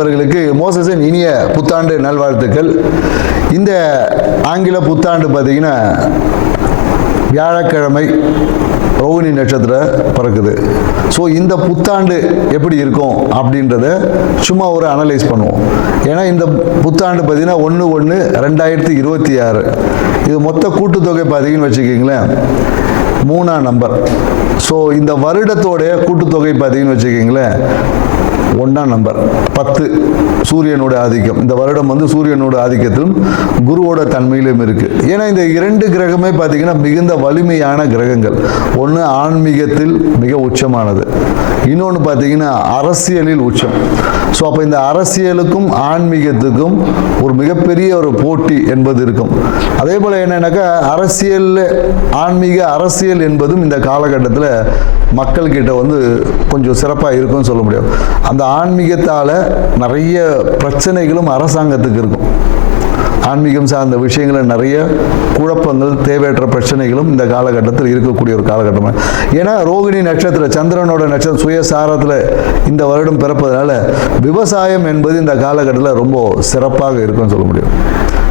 நண்பர்களுக்கு மோசஸின் இனிய புத்தாண்டு நல்வாழ்த்துக்கள். இந்த ஆங்கில புத்தாண்டு பார்த்தீங்கன்னா வியாழக்கிழமை ரோகிணி நட்சத்திரம் பிறக்குது. ஸோ இந்த புத்தாண்டு எப்படி இருக்கும் அப்படின்றத சும்மா ஒரு அனலைஸ் பண்ணுவோம். ஏன்னா இந்த புத்தாண்டு பார்த்தீங்கன்னா ஒன்று ஒன்று ரெண்டாயிரத்தி இருபத்தி ஆறு. இது மொத்த கூட்டுத்தொகை பார்த்தீங்கன்னு வச்சுக்கிங்களேன் மூணாம் நம்பர். ஸோ இந்த வருடத்தோடைய கூட்டுத்தொகை பார்த்தீங்கன்னு வச்சுக்கிங்களேன் ஒன்றாம் நம்பர். பத்து சூரியனோட ஆதிக்கம். இந்த வருடம் வந்து சூரியனோட ஆதிக்கத்திலும் குருவோட தன்மையிலும் இருக்கு. ஏன்னா இந்த இரண்டு கிரகமே பார்த்தீங்கன்னா மிகுந்த வலிமையான கிரகங்கள். ஒன்று ஆன்மீகத்தில் மிக உச்சமானது. இன்னொன்று பார்த்தீங்கன்னா அரசியலில் உச்சம். ஸோ அப்போ இந்த அரசியலுக்கும் ஆன்மீகத்துக்கும் ஒரு மிகப்பெரிய ஒரு போட்டி என்பது இருக்கும். அதே போல் என்னன்னாக்கா அரசியல் ஆன்மீக அரசியல் என்பதும் இந்த காலகட்டத்தில் மக்கள்கிட்ட வந்து கொஞ்சம் சிறப்பாக இருக்கும்னு சொல்ல முடியும். அந்த ஆன்மீகத்தால் நிறைய பிரச்சனைகளும் அரசாங்கத்துக்கு இருக்கும். ஆன்மீகம் சார்ந்த விஷயங்களில் நிறைய குழப்பங்கள் தேவையற்ற பிரச்சனைகளும் இந்த காலகட்டத்தில் இருக்கக்கூடிய ஒரு காலகட்டம்? ஏன்னா ரோகிணி நட்சத்திர சந்திரனோட நட்சத்திரம் சுயசாரத்தில் இந்த வருடம் பிறப்பதனால விவசாயம் என்பது இந்த காலகட்டத்தில் ரொம்ப சிறப்பாக இருக்கும்னு சொல்ல முடியும்.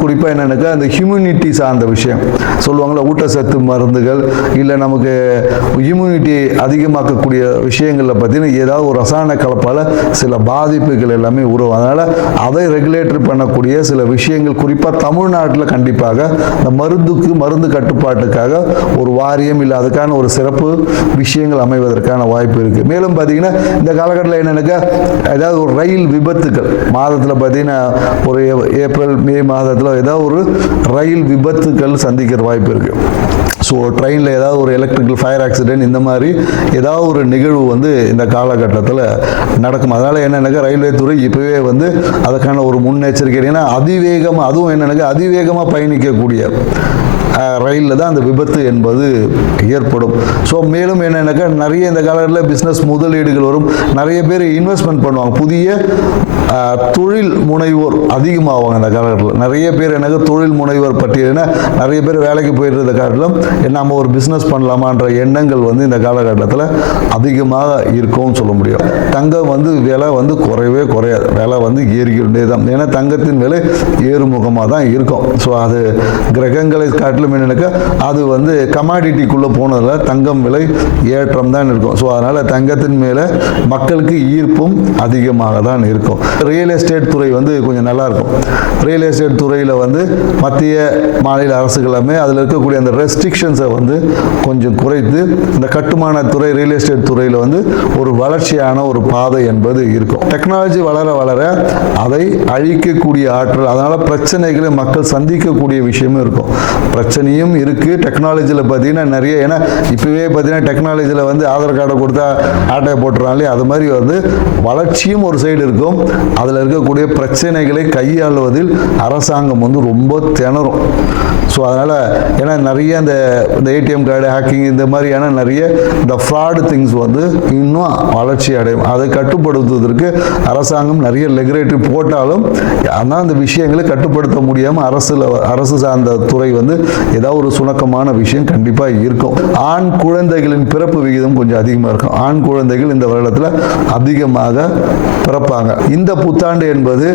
குறிப்பாக என்னன்னாக்கா அந்த ஹியூமினிட்டி சார்ந்த விஷயம். சொல்லுவாங்களா ஊட்டச்சத்து மருந்துகள் இல்லை நமக்கு இம்யூனிட்டி அதிகமாக்கக்கூடிய விஷயங்களில் பார்த்தீங்கன்னா ஏதாவது ஒரு ரசாயன கலப்பால் சில பாதிப்புகள் எல்லாமே உருவாகும் அதனால் அதை ரெகுலேட்டர் பண்ணக்கூடிய சில விஷயங்கள் குறிப்பாக தமிழ்நாட்டில் கண்டிப்பாக இந்த மருந்துக்கு மருந்து கட்டுப்பாட்டுக்காக ஒரு வாரியம் இல்லை அதுக்கான ஒரு சிறப்பு விஷயங்கள் அமைவதற்கான வாய்ப்பு இருக்குது மேலும் பார்த்தீங்கன்னா இந்த காலகட்டத்தில் என்னென்னாக்கா ஏதாவது ஒரு ரயில் விபத்துக்கள் மாதத்தில் பார்த்தீங்கன்னா ஒரு ஏப்ரல் மே மாதத்தில் ஏதாவது ஒரு ரயில் விபத்துக்கள் சந்திக்கிற வாய்ப்பு இருக்குது ஸோ ட்ரெயினில் ஏதாவது ஒரு எலக்ட்ரிக்கல் ஃபயர் ஆக்சிடென்ட் இந்த மாதிரி ஏதாவது ஒரு நிகழ்வு வந்து இந்த காலகட்டத்தில் நடக்கும். அதனால் என்னென்னாக்கா ரயில்வே துறை இப்போவே வந்து அதுக்கான ஒரு முன்னெச்சரிக்கை. ஏன்னா அதிவேகமாக அதுவும் என்னென்னாக்கா அதிவேகமாக பயணிக்கக்கூடிய ரயிலில் தான் அந்த விபத்து என்பது ஏற்படும். ஸோ மேலும் என்னென்னாக்கா நிறைய இந்த காலத்தில் பிஸ்னஸ் முதலீடுகள் வரும். நிறைய பேர் இன்வெஸ்ட்மெண்ட் பண்ணுவாங்க. புதிய தொழில் முனைவோர் அதிகமாகுவாங்க இந்த காலகட்டத்தில். நிறைய பேர் எனக்கு தொழில் முனைவோர் பட்டியலின நிறைய பேர் வேலைக்கு போயிட்டு இருந்த காலத்திலும் நம்ம ஒரு பிஸ்னஸ் பண்ணலாமான்ற எண்ணங்கள் வந்து இந்த காலகட்டத்தில் அதிகமாக இருக்கும்னு சொல்ல முடியும். தங்கம் வந்து விலை வந்து குறையவே குறையாது. விலை வந்து ஏறிக்கிட்டே தான். ஏன்னா தங்கத்தின் விலை ஏறுமுகமாக தான் இருக்கும். ஸோ அது கிரகங்களை காட்டிலும் இருக்க. அது வந்து கமாடிட்டிக்குள்ளே போனதில் தங்கம் விலை ஏற்றம் தான் இருக்கும். ஸோ அதனால் தங்கத்தின் மேலே மக்களுக்கு ஈர்ப்பும் அதிகமாக தான் இருக்கும். ரியல் எஸ்டேட் துறை வந்து கொஞ்சம் நல்லா இருக்கும். ரியல் எஸ்டேட் துறையில் வந்து மத்திய மாநில அரசுகளுமே அதில் இருக்கக்கூடிய அந்த ரெஸ்ட்ரிக்ஷன்ஸை வந்து கொஞ்சம் குறைத்து இந்த கட்டுமான துறை ரியல் எஸ்டேட் துறையில் வந்து ஒரு வளர்ச்சியான ஒரு பாதை என்பது இருக்கும். டெக்னாலஜி வளர வளர அதை அழிக்கக்கூடிய ஆற்றல் அதனால் பிரச்சனைகளை மக்கள் சந்திக்கக்கூடிய விஷயமும் இருக்கும். பிரச்சனையும் இருக்குது டெக்னாலஜியில் பார்த்தீங்கன்னா நிறைய ஏன்னா இப்போவே பார்த்தீங்கன்னா டெக்னாலஜியில் வந்து ஆதார் கார்டை கொடுத்தா ஆட்டையை போட்டுறாங்களே அது மாதிரி வந்து வளர்ச்சியும் ஒரு சைடு இருக்கும். அதில் இருக்கக்கூடிய பிரச்சனைகளை கையாளுவதில் அரசாங்கம் வந்து ரொம்ப திணறும். ஸோ அதனால் ஏன்னா நிறைய அந்த இந்த ஏடிஎம் கார்டு ஹேக்கிங் இந்த மாதிரியான நிறைய இந்த ஃப்ராடு திங்ஸ் வந்து இன்னும் வளர்ச்சி அடையும். அதை கட்டுப்படுத்துவதற்கு அரசாங்கம் நிறைய லெகுலேட்டரி போட்டாலும் ஆனால் அந்த விஷயங்களை கட்டுப்படுத்த முடியாமல் அரசில் அரசு சார்ந்த துறை வந்து ஏதாவது ஒரு சுணக்கமான விஷயம் கண்டிப்பாக இருக்கும். ஆண் குழந்தைகளின் பிறப்பு விகிதம் கொஞ்சம் அதிகமாக இருக்கும். ஆண் குழந்தைகள் இந்த வருடத்தில் அதிகமாக பிறப்பாங்க. இந்த புத்தாண்டு என்பது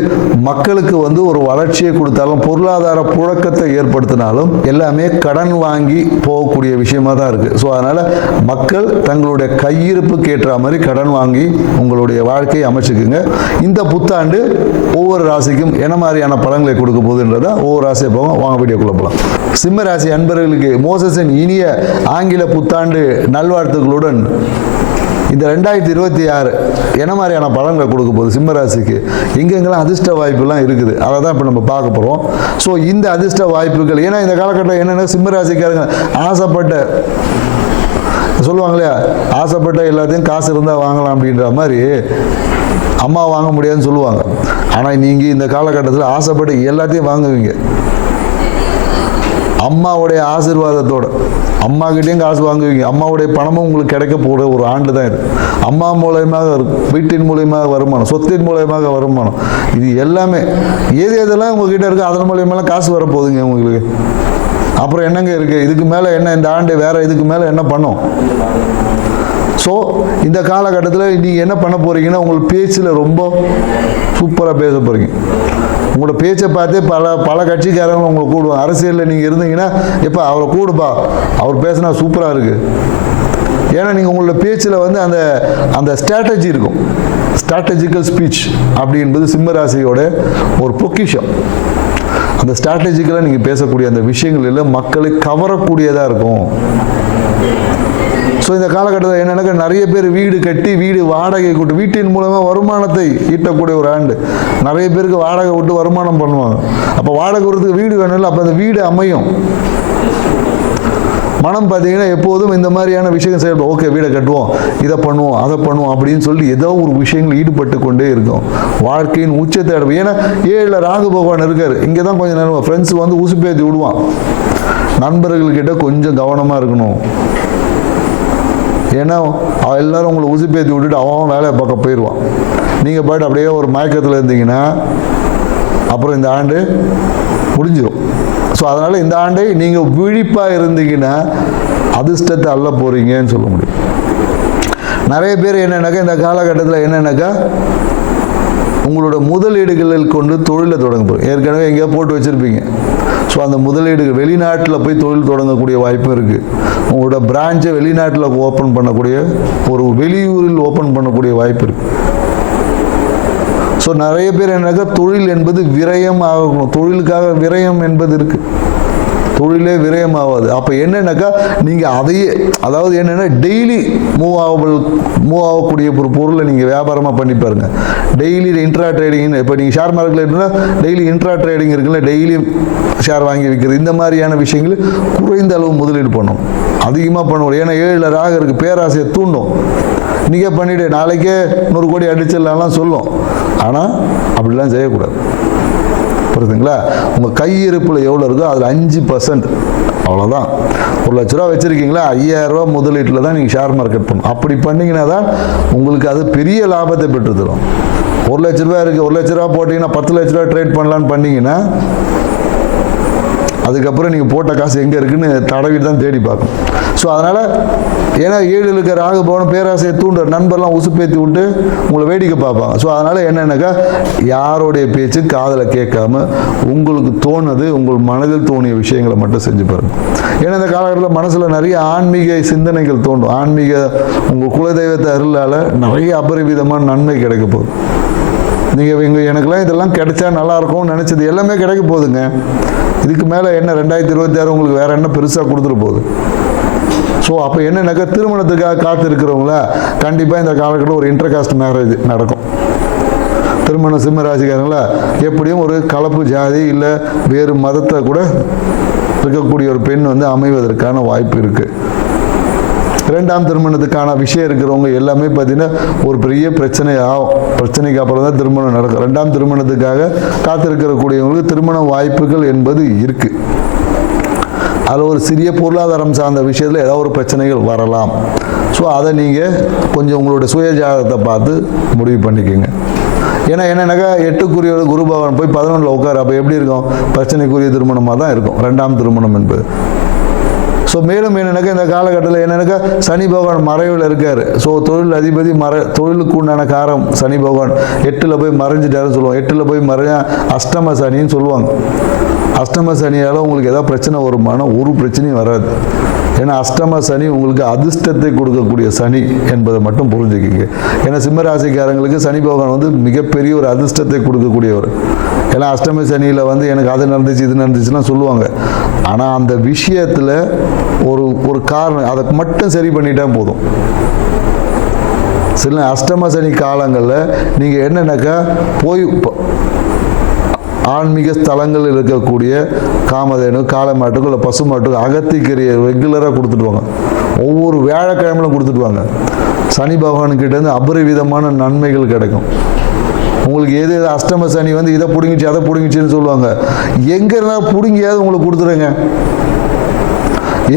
மக்களுக்கு வந்து ஒரு வளர்ச்சியை கொடுத்தாலும் பொருளாதார புழக்கத்தை ஏற்படுத்தினாலும் எல்லாமே கடன் வாங்கி போகக்கூடிய விஷயமா தான் இருக்கு. ஸோ அதனால மக்கள் தங்களுடைய கையிருப்புக்கு ஏற்ற மாதிரி கடன் வாங்கி உங்களுடைய வாழ்க்கையை அமைச்சுக்குங்க. இந்த புத்தாண்டு ஒவ்வொரு ராசிக்கும் என்ன மாதிரியான பலன்களை கொடுக்க போகுதுன்றதை ஒவ்வொரு ராசியை போவோம் வாங்க வீடியோக்குள்ள போகலாம் சிம்ம ராசி அன்பர்களுக்கு மோசஸின் இனிய ஆங்கில புத்தாண்டு நல்வாழ்த்துக்களுடன் இந்த ரெண்டாயிரத்தி இருபத்தி ஆறு என்ன மாதிரியான பலன்களை கொடுக்க போகுது சிம்மராசிக்கு? எங்கெங்கெல்லாம் அதிர்ஷ்ட வாய்ப்புலாம் இருக்குது? அதை தான் இப்போ நம்ம பார்க்க போகிறோம் ஸோ இந்த அதிர்ஷ்ட வாய்ப்புகள் ஏன்னா இந்த காலகட்டம் என்னென்ன சிம்மராசிக்காரங்க ஆசைப்பட்ட சொல்லுவாங்க இல்லையா ஆசைப்பட்ட எல்லாத்தையும் காசு இருந்தால் வாங்கலாம் அப்படின்ற மாதிரி அம்மா வாங்க முடியாதுன்னு சொல்லுவாங்க. ஆனால் நீங்கள் இந்த காலகட்டத்தில் ஆசைப்பட்டு எல்லாத்தையும் வாங்குவீங்க. அம்மாவுடைய ஆசீர்வாதத்தோட அம்மா கிட்டேயும் காசு வாங்குவீங்க. அம்மாவுடைய பணமும் உங்களுக்கு கிடைக்க போகிற ஒரு ஆண்டு தான் இது. அம்மா மூலயமாக இருக்கும் வீட்டின் மூலியமாக வருமானம் சொத்தின் மூலயமாக வருமானம். இது எல்லாமே எது எதெல்லாம் உங்ககிட்ட இருக்கு அதன் மூலயமாலாம் காசு வரப்போகுதுங்க உங்களுக்கு. அப்புறம் என்னங்க இருக்குது இதுக்கு மேலே என்ன இந்த ஆண்டு வேற இதுக்கு மேலே என்ன பண்ணும்? ஸோ இந்த காலகட்டத்தில் நீங்கள் என்ன பண்ண போகிறீங்கன்னா உங்கள் பேச்சில் ரொம்ப சூப்பராக பேச போகிறீங்க உங்களோட பேச்சை பார்த்தே பல பல கட்சிக்காரங்க உங்களை கூடுவாங்க. அரசியலில் நீங்கள் இருந்தீங்கன்னா எப்போ அவரை கூடுப்பா. அவர் பேசினா சூப்பராக இருக்குது ஏன்னா நீங்கள் உங்களோட பேச்சில் வந்து அந்த அந்த ஸ்ட்ராட்டஜி இருக்கும். ஸ்ட்ராட்டஜிக்கல் ஸ்பீச் அப்படி என்பது சிம்மராசியோட ஒரு பொக்கிஷம். அந்த ஸ்ட்ராட்டஜிக்கலாக நீங்கள் பேசக்கூடிய அந்த விஷயங்கள் எல்லாம் மக்களை கவரக்கூடியதாக இருக்கும். ஸோ இந்த காலகட்டத்தில் என்னென்னாக்க நிறைய பேர் வீடு கட்டி வீடு வாடகை கூட்டு வீட்டின் மூலமாக வருமானத்தை ஈட்டக்கூடிய ஒரு ஆண்டு. நிறைய பேருக்கு வாடகை விட்டு வருமானம் பண்ணுவாங்க. அப்போ வாடகை கொடுத்துக்கு வீடு வேணும்ல அப்போ அந்த வீடு அமையும். மனம் பார்த்தீங்கன்னா எப்போதும் இந்த மாதிரியான விஷயங்கள் செய்யப்படும். ஓகே வீடை கட்டுவோம் இதை பண்ணுவோம் அதை பண்ணுவோம் அப்படின்னு சொல்லி ஏதோ ஒரு விஷயங்கள் ஈடுபட்டு கொண்டே இருக்கும். வாழ்க்கையின் உச்சத்தை அடைப்பு ஏன்னா ஏழில் ராகு பகவான் இருக்கார். இங்கே தான் கொஞ்சம் நேரம் ஃப்ரெண்ட்ஸ் வந்து உசுப்பேத்தி விடுவான். நண்பர்கள்கிட்ட கொஞ்சம் கவனமாக இருக்கணும். ஏன்னா அவன் எல்லாரும் உங்களை உசுப்பேத்தி விட்டுட்டு அவன் வேலையை பார்க்க போயிடுவான். நீங்கள் பாட்டு அப்படியே ஒரு மயக்கத்தில் இருந்தீங்கன்னா அப்புறம் இந்த ஆண்டு முடிஞ்சிடும் ஸோ அதனால் இந்த ஆண்டை நீங்கள் விழிப்பாக இருந்தீங்கன்னா அதிர்ஷ்டத்தை அள்ள போகிறீங்கன்னு சொல்ல முடியும். நிறைய பேர் என்னென்னாக்கா இந்த காலகட்டத்தில் என்னென்னாக்கா உங்களோட முதலீடுகளில் கொண்டு தொழிலை தொடங்க போகிறோம் ஏற்கனவே எங்கேயோ போட்டு வச்சுருப்பீங்க. ஸோ அந்த முதலீடுகள் வெளிநாட்டில் போய் தொழில் தொடங்கக்கூடிய வாய்ப்பும் இருக்குது உங்களோட பிரான்ச்சை வெளிநாட்டில் ஓப்பன் பண்ணக்கூடிய ஒரு வெளியூரில் ஓப்பன் பண்ணக்கூடிய வாய்ப்பு இருக்குது ஸோ நிறைய பேர் என்னக்கா தொழில் என்பது விரயம் ஆகணும். தொழிலுக்காக விரயம் என்பது இருக்குது தொழிலே விரயமாகாது அப்போ என்னென்னாக்கா நீங்கள் அதையே அதாவது என்னென்னா டெய்லி மூவ் ஆகபிள் மூவ் ஆகக்கூடிய ஒரு பொருளை நீங்கள் வியாபாரமாக பண்ணி பாருங்கள் டெய்லி இன்ட்ரா ட்ரேடிங் இப்போ நீங்கள் ஷேர் மார்க்கெட்டில் இருந்தால் டெய்லி இன்ட்ரா ட்ரேடிங் இருக்குல்ல டெய்லி ஷேர் வாங்கி விற்கிறது இந்த மாதிரியான விஷயங்கள் குறைந்த அளவு முதலீடு பண்ணும். அதிகமாக பண்ணுவோம். ஏன்னா ஏழில் ராக இருக்குது பேராசையை தூண்டும். நீங்கள் பண்ணிவிடு நாளைக்கே நூறு கோடி அடிச்சிடலாம்லாம் சொல்லும். ஆனால் அப்படிலாம் செய்யக்கூடாது. புரியுதுங்களா? உங்கள் கையிருப்பில் எவ்வளோ இருக்கோ அதில் அஞ்சு பர்சன்ட் அவ்வளோதான் ஒரு லட்ச ரூபா வச்சுருக்கீங்களா? ஐயாயிரரூபா முதலீட்டில் தான் நீங்கள் ஷேர் மார்க்கெட் பண்ணணும். அப்படி பண்ணிங்கன்னா தான் உங்களுக்கு அது பெரிய லாபத்தை பெற்று தரும். ஒரு லட்ச ரூபா இருக்குது ஒரு லட்ச ரூபா போட்டிங்கன்னா பத்து லட்ச ரூபா ட்ரேட் பண்ணலான்னு பண்ணிங்கன்னா அதுக்கப்புறம் நீங்கள் போட்ட காசு எங்கே இருக்குன்னு தடவிட்டு தான் தேடி பார்க்கணும் ஸோ அதனால் ஏன்னா ஏழு இருக்கிற ராகு போன பேராசையை தூண்டுற நண்பர்லாம் உசுப்பேத்தி விட்டு உங்களை வேடிக்கை பார்ப்பாங்க. ஸோ அதனால் என்னென்னாக்கா யாருடைய பேச்சு காதில் கேட்காம உங்களுக்கு தோணுது உங்கள் மனதில் தோணிய விஷயங்களை மட்டும் செஞ்சு பாருங்கள் ஏன்னா இந்த காலகட்டத்தில் மனசில் நிறைய ஆன்மீக சிந்தனைகள் தோண்டும். ஆன்மீக உங்கள் குலதெய்வத்தை அருளால் நிறைய அபரிவிதமான நன்மை கிடைக்க போகுது. நீங்கள் எங்கள் எனக்கெல்லாம் இதெல்லாம் கிடைச்சா நல்லா இருக்கும்னு நினச்சது எல்லாமே கிடைக்க போகுதுங்க. இதுக்கு மேலே என்ன ரெண்டாயிரத்தி இருபத்தி ஆறு உங்களுக்கு வேறு என்ன பெருசாக கொடுத்துட்டு போகுது? ஸோ அப்போ என்னென்னாக்கா திருமணத்துக்காக காத்து இருக்கிறவங்கள கண்டிப்பாக இந்த காலக்கட்டம் ஒரு இன்டர்காஸ்ட் மேரேஜ் நடக்கும். திருமண சிம்ம ராசிக்காரங்கள எப்படியும் ஒரு கலப்பு ஜாதி இல்லை வேறு மதத்தை கூட இருக்கக்கூடிய ஒரு பெண் வந்து அமைவதற்கான வாய்ப்பு இருக்குது ரெண்டாம் திருமணத்துக்கான விஷயம் இருக்கிறவங்க எல்லாமே பார்த்தீங்கன்னா ஒரு பெரிய பிரச்சனை ஆகும். பிரச்சனைக்கு அப்புறம் தான் திருமணம் நடக்கும். ரெண்டாம் திருமணத்துக்காக காத்திருக்கிறக்கூடியவங்களுக்கு திருமண வாய்ப்புகள் என்பது இருக்குது அதில் ஒரு சிறிய பொருளாதாரம் சார்ந்த விஷயத்தில் ஏதாவது ஒரு பிரச்சனைகள் வரலாம். ஸோ அதை நீங்கள் கொஞ்சம் உங்களுடைய சுய ஜாதகத்தை பார்த்து முடிவு பண்ணிக்கோங்க. ஏன்னா என்னென்னாக்கா எட்டுக்குரிய குரு பகவான் போய் பதினொன்றில் உட்காரு. அப்போ எப்படி இருக்கும்? பிரச்சனைக்குரிய திருமணமாக தான் இருக்கும். ரெண்டாம் திருமணம் என்பது. ஸோ மேலும் என்னென்னாக்கா இந்த காலகட்டத்தில் என்னென்னாக்கா? சனி பகவான் மறைவில் இருக்கார். ஸோ தொழில் அதிபதி மற தொழிலுக்கு உண்டான காரம் சனி பகவான் எட்டில் போய் மறைஞ்சிட்டாருன்னு சொல்லுவாங்க. எட்டில் போய் மறைஞ்சா அஷ்டம சனின்னு சொல்லுவாங்க. அஷ்டம சனியால் உங்களுக்கு எதாவது பிரச்சனை வருமானா ஒரு பிரச்சனையும் வராது. ஏன்னா அஷ்டம சனி உங்களுக்கு அதிர்ஷ்டத்தை கொடுக்கக்கூடிய சனி என்பதை மட்டும் புரிஞ்சுக்கிங்க. ஏன்னா சிம்மராசிக்காரங்களுக்கு சனி பகவான் வந்து மிகப்பெரிய ஒரு அதிர்ஷ்டத்தை கொடுக்கக்கூடியவர். ஏன்னா அஷ்டம சனியில் வந்து எனக்கு அது நடந்துச்சு இது நடந்துச்சுன்னா சொல்லுவாங்க. ஆனால் அந்த விஷயத்தில் ஒரு ஒரு காரணம் அதை மட்டும் சரி பண்ணிட்டா போதும். சில அஷ்டம சனி காலங்களில் நீங்கள் என்னென்னாக்கா போய் ஆன்மீக ஸ்தலங்கள் இருக்கக்கூடிய காமதேனு காளமாட்டுக்கு இல்லை பசுமாட்டுக்கும் அகத்திக்கரியை ரெகுலராக கொடுத்துடுவாங்க ஒவ்வொரு வியாழக்கிழமையிலும் கொடுத்துட்டு வாங்க சனி பகவான்கிட்டேருந்து அபரிவிதமான நன்மைகள் கிடைக்கும். உங்களுக்கு எது எது அஷ்டம சனி வந்து இதை பிடுங்கிச்சு அதை பிடுங்கிச்சுன்னு சொல்லுவாங்க. எங்கே இருந்தால் பிடுங்கியாவது உங்களுக்கு கொடுத்துருங்க.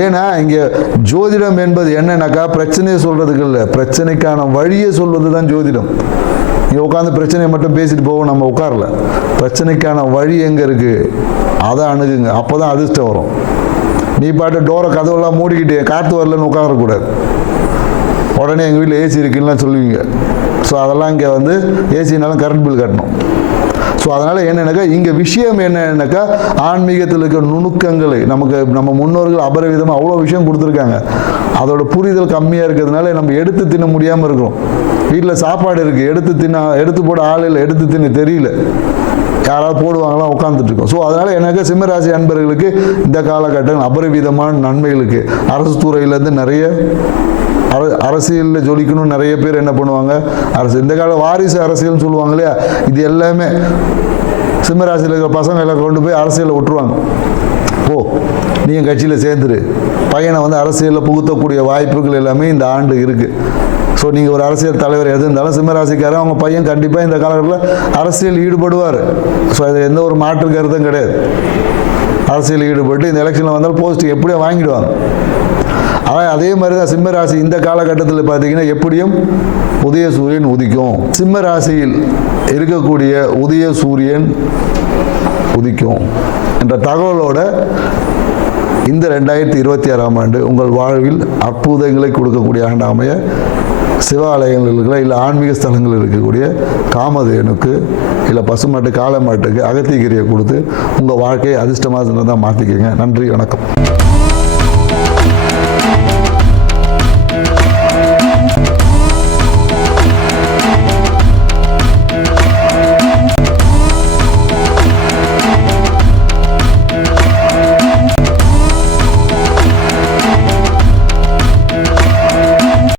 ஏன்னா இங்கே ஜோதிடம் என்பது என்னன்னாக்கா பிரச்சனையை சொல்கிறதுக்கு இல்லை. பிரச்சனைக்கான வழியை சொல்வது தான் ஜோதிடம். இங்கே உட்காந்து பிரச்சனையை மட்டும் பேசிட்டு போவோம் நம்ம உட்காரல. பிரச்சனைக்கான வழி எங்கே இருக்கு? அதை அணுகுங்க. அப்போ தான் அதிர்ஷ்டம் வரும். நீ பாட்டு டோரை கதவெல்லாம் மூடிக்கிட்டு காற்று வரலன்னு உட்காரக்கூடாது. உடனே எங்கள் வீட்டில் ஏசி இருக்குன்னுலாம் சொல்லுவீங்க. ஸோ அதெல்லாம் இங்கே வந்து ஏசினாலும் கரண்ட் பில் கட்டணும். ஸோ அதனால் என்னென்னாக்கா இங்கே விஷயம் என்னன்னாக்கா ஆன்மீகத்தில் இருக்க நுணுக்கங்களை நமக்கு நம்ம முன்னோர்கள் அபரவிதமாக அவ்வளோ விஷயம் கொடுத்துருக்காங்க. அதோட புரிதல் கம்மியாக இருக்கிறதுனால நம்ம எடுத்து தின்ன முடியாமல் இருக்கிறோம். வீட்டில் சாப்பாடு இருக்குது எடுத்து தின்ன எடுத்து போட ஆள் இல்லை எடுத்து தின்ன தெரியல. யாராவது போடுவாங்களாம் உட்காந்துட்டு இருக்கோம். ஸோ அதனால் எனக்கு சிம்மராசி அன்பர்களுக்கு இந்த காலகட்டம் அபரிவிதமான நன்மைகளுக்கு அரசு துறையிலேருந்து நிறைய அரசியலில் ஜொலிக்கணும் நிறைய பேர் என்ன பண்ணுவாங்க? அரசு இந்த கால வாரிசு அரசியல்னு சொல்லுவாங்க இல்லையா? இது எல்லாமே சிம்மராசியில் இருக்கிற பசங்க எல்லாம் கொண்டு போய் அரசியலில் விட்டுருவாங்க போ நீ என் கட்சியில் சேர்ந்துரு. பையனை வந்து அரசியலில் புகுத்தக்கூடிய வாய்ப்புகள் எல்லாமே இந்த ஆண்டு இருக்குது ஸோ நீங்கள் ஒரு அரசியல் தலைவர் எது இருந்தாலும் சிம்மராசிக்காரன் அவங்க பையன் கண்டிப்பாக இந்த காலகட்டத்தில் அரசியல் ஈடுபடுவார். ஸோ அதில் எந்த ஒரு மாற்று கருத்தும் கிடையாது. அரசியல் ஈடுபட்டு இந்த எலெக்ஷனில் வந்தாலும் போஸ்ட் எப்படியோ வாங்கிடுவாங்க. ஆனால் அதே மாதிரி தான் சிம்ம ராசி இந்த காலகட்டத்தில் பார்த்தீங்கன்னா எப்படியும் உதய சூரியன் உதிக்கும். சிம்ம ராசியில் இருக்கக்கூடிய உதய சூரியன் உதிக்கும். என்ற தகவலோட இந்த ரெண்டாயிரத்தி இருபத்தி ஆறாம் ஆண்டு உங்கள் வாழ்வில் அற்புதங்களை கொடுக்கக்கூடிய ஆண்டு அமைய சிவாலயங்கள் இருக்கிற இல்லை ஆன்மீக ஸ்தலங்கள் இருக்கக்கூடிய காமதேனுக்கு இல்லை பசுமாட்டு காளமாட்டுக்கு அகத்திகிரியை கொடுத்து உங்கள் வாழ்க்கையை அதிர்ஷ்டமாக தான் மாற்றிக்கோங்க நன்றி வணக்கம்.